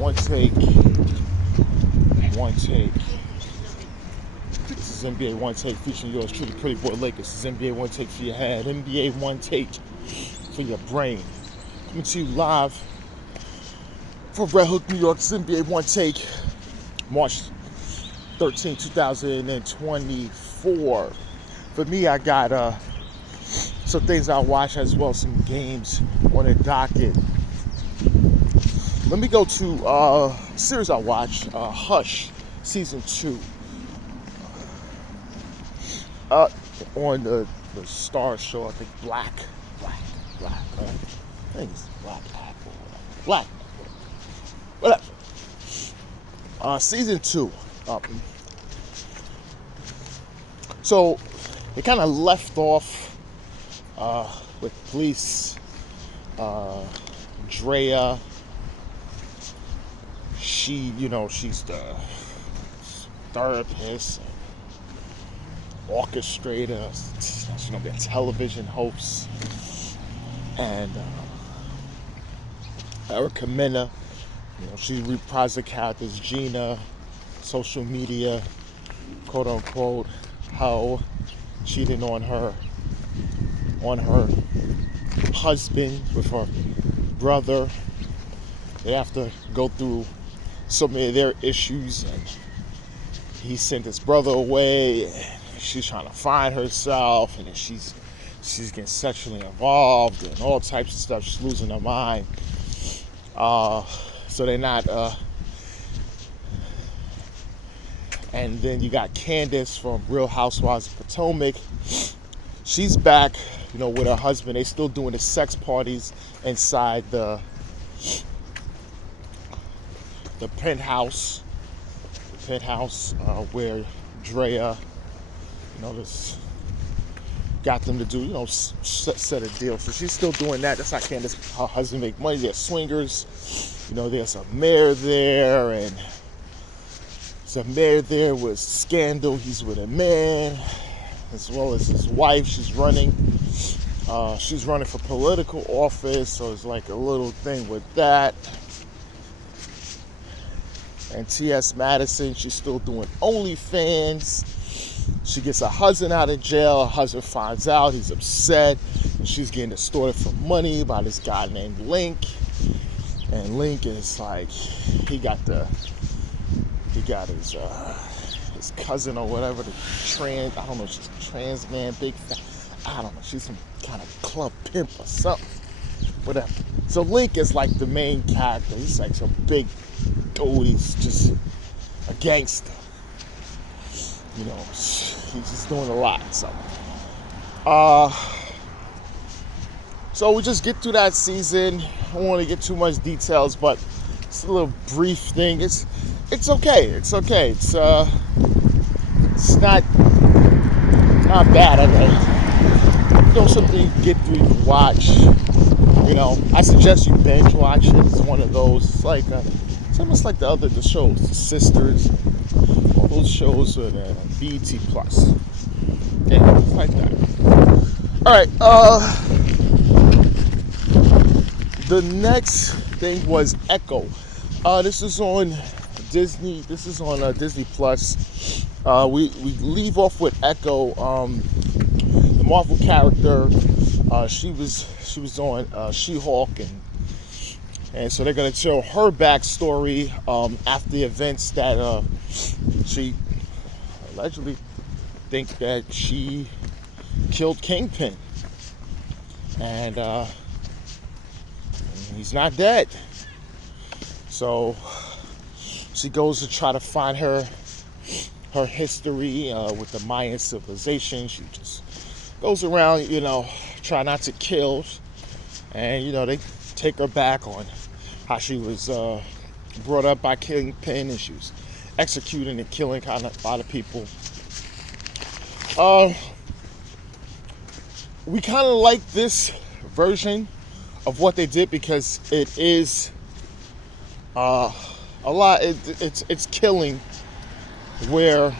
One take. One take. This is NBA One Take featuring yours truly, Pretty Boy Lakers. This is NBA One Take for your head. NBA One Take for your brain. Coming to you live from Red Hook, New York. This is NBA One Take, March 13, 2024. For me, I got some things I watch as well, some games on the docket. Let me go to a series I watched, Hush, Season 2. On the Star Show, I think Black. I think it's Black Apple. Black. Whatever. Season 2. So, it kind of left off with police, Drea. She's the therapist, orchestrator. She's gonna be a television host, and Erica Mena, she reprised the characters Gina, social media, quote unquote, hoe, cheating on her husband with her brother. They have to go through so many of their issues, and he sent his brother away, and she's trying to find herself, and then she's getting sexually involved and all types of stuff. She's losing her mind. So they're not and then you got Candace from Real Housewives of Potomac. She's back, with her husband. They still doing the sex parties inside the penthouse. Where Drea, this got them to do, set a deal. So she's still doing that. That's how Candace, her husband, make money. They're swingers. There's a mayor there, and there's a mayor there with scandal. He's with a man, as well as his wife. She's running for political office, so it's like a little thing with that. And T.S. Madison, she's still doing OnlyFans. She gets her husband out of jail. Her husband finds out. He's upset. And she's getting extorted for money by this guy named Link. And Link is like, he got his cousin or whatever, she's trans man, big fat, I don't know, she's some kind of club pimp or something, whatever. So Link is like the main character. He's like some big dude. He's just a gangster. He's just doing a lot. So we just get through that season. I don't want to get too much details, but it's a little brief thing. It's okay. It's okay. It's not bad. I mean, something you can get through, you can watch. I suggest you binge watch it. It's one of those. It's like it's almost like the shows, The Sisters, all those shows are on BET Plus. Yeah, it's like that. All right. The next thing was Echo. This is on Disney. This is on Disney Plus. We leave off with Echo, the Marvel character. She was on She-Hulk, and so they're gonna tell her backstory after the events that she allegedly think that she killed Kingpin, and he's not dead. So she goes to try to find her history with the Mayan civilization. She just goes around, try not to kill, and they take her back on how she was brought up by Kingpin, and she was executing and killing kind of a lot of people. We kind of like this version of what they did because it is a lot. It's killing, where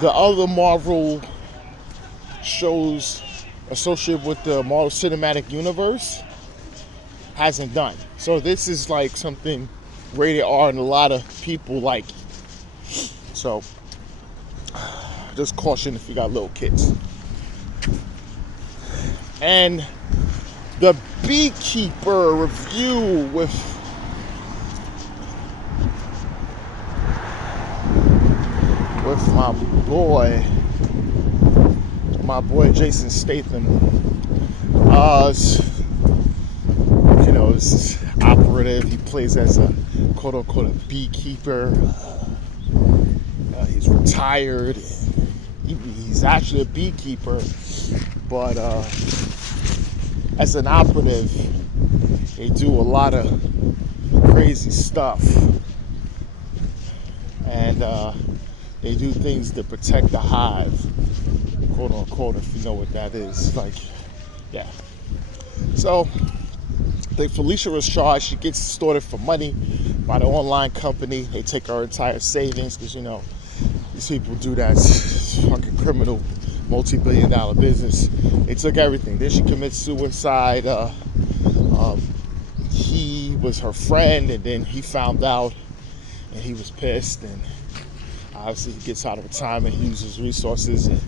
the other Marvel shows associated with the Marvel Cinematic Universe, hasn't done. So this is like something rated R and a lot of people like. So just caution if you got little kids. And the Beekeeper review with my boy Jason Statham. This operative. He plays as a quote unquote a beekeeper. He's retired. He's actually a beekeeper, but as an operative, they do a lot of crazy stuff, and they do things to protect the hive, quote unquote, if you know what that is. Like, yeah. So, I think Felicia was charged. She gets extorted for money by the online company. They take her entire savings because, these people do that fucking criminal, multi-billion-dollar business. They took everything. Then she commits suicide. He was her friend, and then he found out, and he was pissed. And obviously, he gets out of retirement. He uses resources, and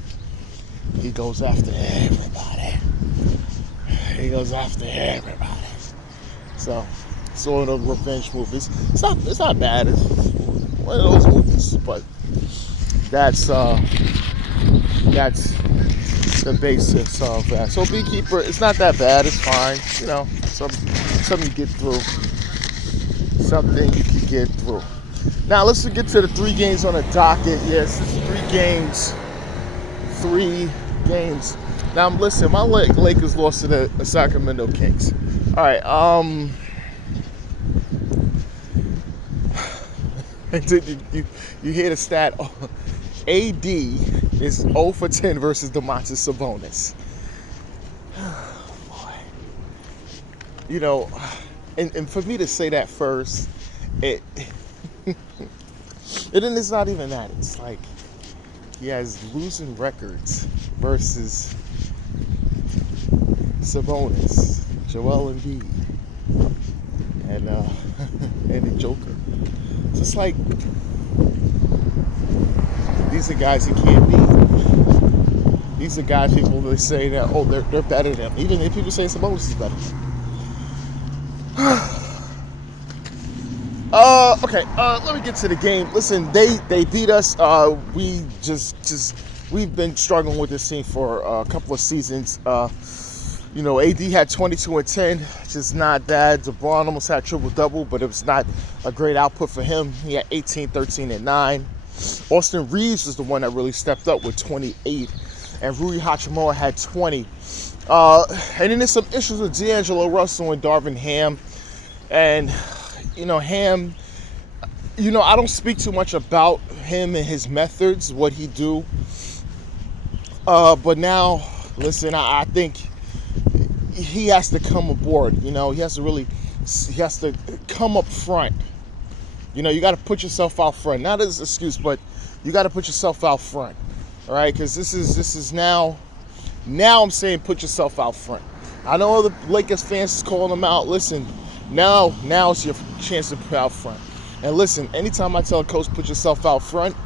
he goes after everybody. So, sort of revenge movies. It's not bad. It's one of those movies, but that's the basis of that. So Beekeeper, it's not that bad. It's fine. Something you get through. Something you can get through. Now let's get to the 3 games on the docket. Yes, this is 3 games. Now listen, my Lakers lost to the Sacramento Kings. All right. You hear the stat? AD is 0 for 10 versus Domantas Sabonis. Boy. And for me to say that first, and then it's not even that. It's like he has losing records versus Sabonis, Joel Embiid, and the Joker. It's just like these are guys he can't beat. These are guys people that say that they're better than him. Even if people say Sabonis is better. Okay. Let me get to the game. Listen, they beat us. We've been struggling with this team for a couple of seasons. AD had 22 and 10, just not bad. LeBron almost had triple-double, but it was not a great output for him. He had 18, 13, and 9. Austin Reeves was the one that really stepped up with 28, and Rui Hachimura had 20. And then there's some issues with D'Angelo Russell and Darvin Ham. And, Ham, I don't speak too much about him and his methods, what he do. But now, listen, I think he has to come aboard. He has to come up front. You got to put yourself out front. Not as an excuse, but you got to put yourself out front. All right, because this is now I'm saying put yourself out front. I know the Lakers fans is calling them out. Listen, now it's your chance to put out front. And listen, anytime I tell a coach put yourself out front,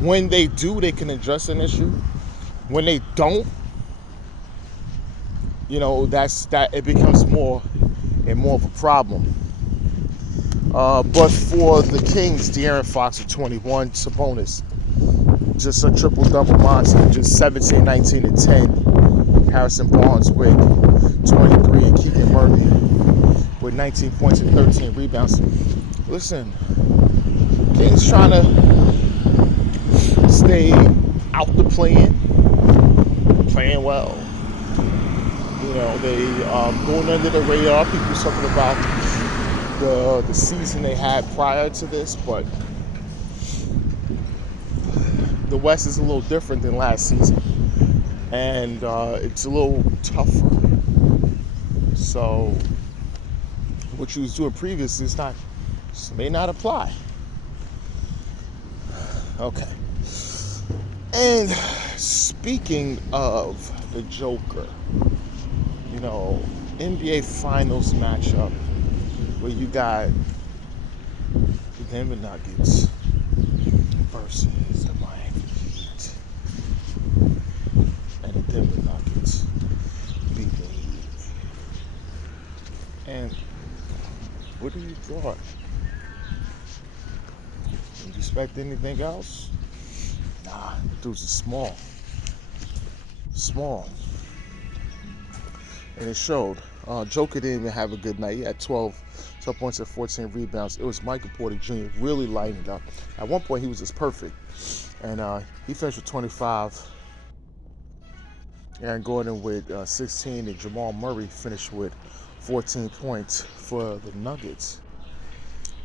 when they do, they can address an issue. When they don't, it becomes more and more of a problem. But for the Kings, De'Aaron Fox with 21, Sabonis, just a triple-double monster, just 17, 19, and 10. Harrison Barnes with 23, and Keegan Murray with 19 points and 13 rebounds. Listen, Kings trying to stay out the playing well. They going under the radar. People talking about the season they had prior to this, but the West is a little different than last season, and it's a little tougher. So what you was doing previously may not apply. Okay. And speaking of the Joker, NBA Finals matchup where you got the Denver Nuggets versus the Miami Heat, and the Denver Nuggets beat the Heat. And what do you thought? Did you expect anything else? Nah, dudes are small, and it showed. Joker didn't even have a good night. He had 12 points and 14 rebounds. It was Michael Porter Jr. really lighting it up. At one point, he was just perfect, and he finished with 25. Aaron Gordon with 16, and Jamal Murray finished with 14 points for the Nuggets.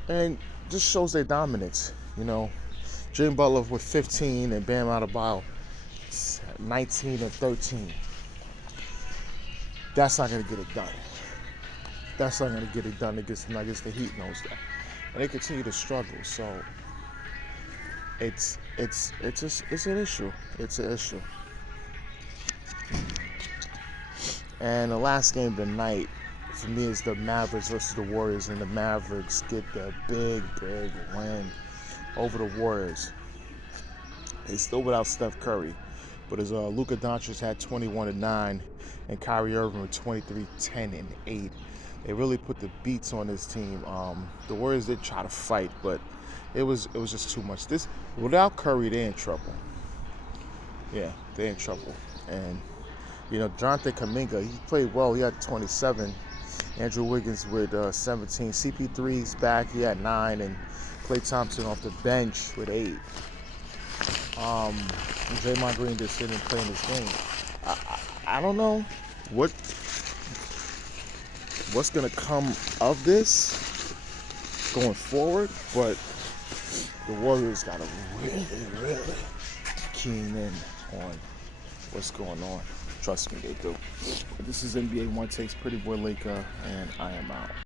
And just shows their dominance, you know. Jimmy Butler with 15 and Bam Adebayo 19 and 13. That's not going to get it done. That's not going to get it done against the Nuggets. The Heat knows that. And they continue to struggle. So it's an issue. It's an issue. And the last game of the night for me is the Mavericks versus the Warriors, and the Mavericks get the big win over the Warriors. They still without Steph Curry, but as Luka Doncic had 21-9 and Kyrie Irving with 23, 10, and 8. They really put the beats on this team. The Warriors did try to fight, but it was just too much. This without Curry, they're in trouble. Yeah, they're in trouble. And you know, Jonathan Kuminga, he played well. He had 27. Andrew Wiggins with 17. CP3's back. He had 9, and Klay Thompson off the bench with 8. And Draymond Green just sitting and playing this game. I don't know what's gonna come of this going forward, but the Warriors gotta really keen in on what's going on. Trust me, they do. This is NBA Onetake's Pretty Boy Laker, and I am out.